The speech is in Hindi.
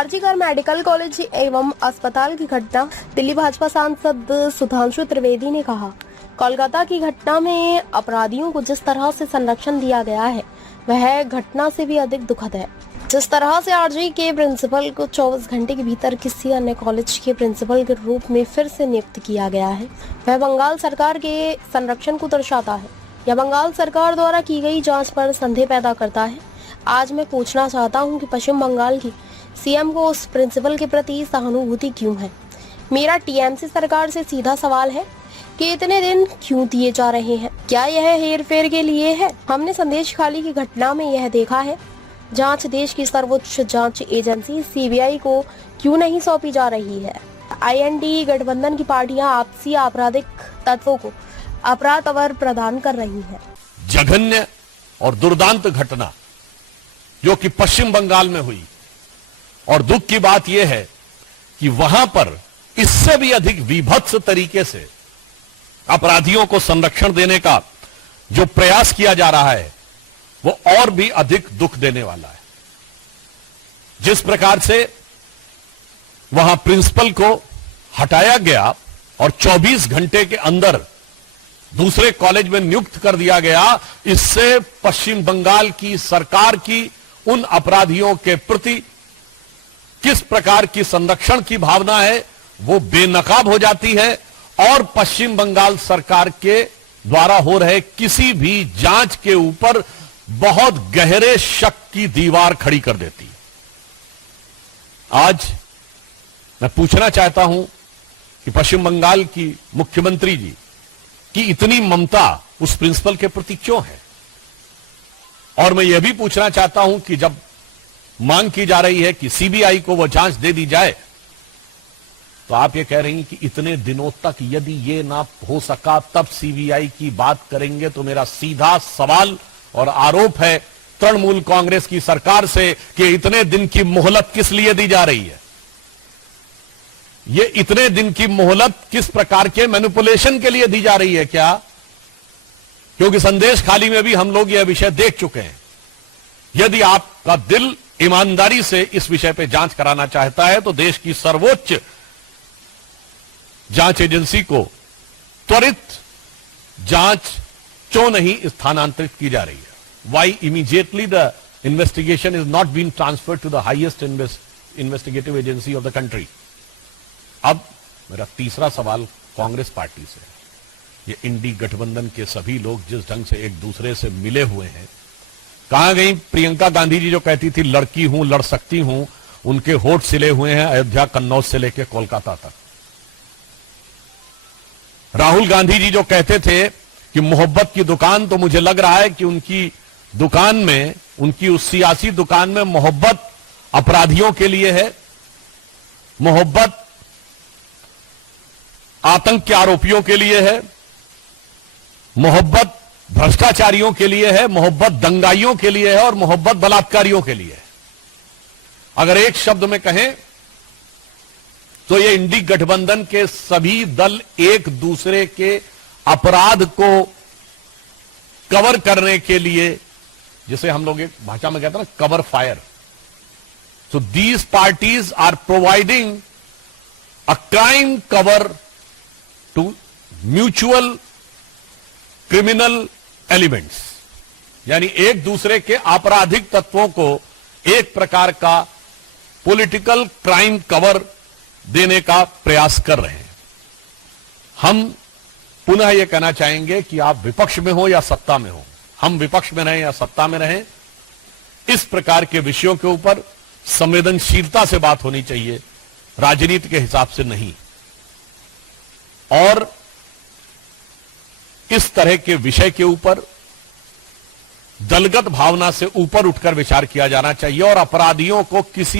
आरजीकर मेडिकल कॉलेज एवं अस्पताल की घटना। दिल्ली भाजपा सांसद सुधांशु त्रिवेदी ने कहा, कोलकाता की घटना में अपराधियों को जिस तरह से संरक्षण दिया गया है वह घटना से भी अधिक दुखद है। जिस तरह से आरजी के प्रिंसिपल को 24 घंटे के भीतर किसी अन्य कॉलेज के प्रिंसिपल के रूप में फिर से नियुक्त किया गया है, वह बंगाल सरकार के संरक्षण को दर्शाता है या बंगाल सरकार द्वारा की गई जांच पर संदेह पैदा करता है। आज मैं पूछना चाहता हूं कि पश्चिम बंगाल की सीएम को उस प्रिंसिपल के प्रति सहानुभूति क्यों है। मेरा टीएमसी सरकार से सीधा सवाल है कि इतने दिन क्यों दिए जा रहे हैं। क्या यह हेरफेर के लिए है? हमने संदेश खाली की घटना में यह देखा है। जांच देश की सर्वोच्च जांच एजेंसी सीबीआई को क्यों नहीं सौंपी जा रही है। आईएनडी गठबंधन की पार्टियां आपसी आपराधिक तत्वों को अपराध कवर प्रदान कर रही है। जघन्य और दुर्दांत घटना जो कि पश्चिम बंगाल में हुई, और दुख की बात यह है कि वहां पर इससे भी अधिक विभत्स तरीके से अपराधियों को संरक्षण देने का जो प्रयास किया जा रहा है वो और भी अधिक दुख देने वाला है। जिस प्रकार से वहां प्रिंसिपल को हटाया गया और 24 घंटे के अंदर दूसरे कॉलेज में नियुक्त कर दिया गया, इससे पश्चिम बंगाल की सरकार की उन अपराधियों के प्रति किस प्रकार की संरक्षण की भावना है वो बेनकाब हो जाती है और पश्चिम बंगाल सरकार के द्वारा हो रहे किसी भी जांच के ऊपर बहुत गहरे शक की दीवार खड़ी कर देती है। आज मैं पूछना चाहता हूं कि पश्चिम बंगाल की मुख्यमंत्री जी की इतनी ममता उस प्रिंसिपल के प्रति क्यों है, और मैं यह भी पूछना चाहता हूं कि जब मांग की जा रही है कि सीबीआई को वो जांच दे दी जाए, तो आप ये कह रही हैं कि इतने दिनों तक यदि ये ना हो सका तब सीबीआई की बात करेंगे। तो मेरा सीधा सवाल और आरोप है तृणमूल कांग्रेस की सरकार से कि इतने दिन की मोहलत किस लिए दी जा रही है। ये इतने दिन की मोहलत किस प्रकार के मैनिपुलेशन के लिए दी जा रही है क्या? क्योंकि संदेश खाली में भी हम लोग यह विषय देख चुके हैं। यदि आपका दिल ईमानदारी से इस विषय पर जांच कराना चाहता है तो देश की सर्वोच्च जांच एजेंसी को त्वरित जांच क्यों नहीं स्थानांतरित की जा रही है? Why immediately the investigation is not been transferred to the highest investigative agency of the country. अब मेरा तीसरा सवाल कांग्रेस पार्टी से है। ये इंडी गठबंधन के सभी लोग जिस ढंग से एक दूसरे से मिले हुए हैं, कहां गई प्रियंका गांधी जी जो कहती थी लड़की हूं लड़ सकती हूं, उनके होठ सिले हुए हैं अयोध्या कन्नौज से लेकर कोलकाता तक। राहुल गांधी जी जो कहते थे कि मोहब्बत की दुकान, तो मुझे लग रहा है कि उनकी दुकान में, उनकी उस सियासी दुकान में मोहब्बत अपराधियों के लिए है, मोहब्बत आतंक के आरोपियों के लिए है, मोहब्बत भ्रष्टाचारियों के लिए है, मोहब्बत दंगाइयों के लिए है और मोहब्बत बलात्कारियों के लिए है। अगर एक शब्द में कहें तो ये इंडी गठबंधन के सभी दल एक दूसरे के अपराध को कवर करने के लिए, जिसे हम लोग एक भाषा में कहते हैं ना, cover fire. So these parties are providing a crime cover to mutual criminal elements, यानी एक दूसरे के आपराधिक तत्वों को एक प्रकार का पॉलिटिकल क्राइम कवर देने का प्रयास कर रहे हैं। हम पुनः यह कहना चाहेंगे कि आप विपक्ष में हो या सत्ता में हो, हम विपक्ष में रहें या सत्ता में रहें, इस प्रकार के विषयों के ऊपर संवेदनशीलता से बात होनी चाहिए, राजनीति के हिसाब से नहीं। और इस तरह के विषय के ऊपर दलगत भावना से ऊपर उठकर विचार किया जाना चाहिए और अपराधियों को किसी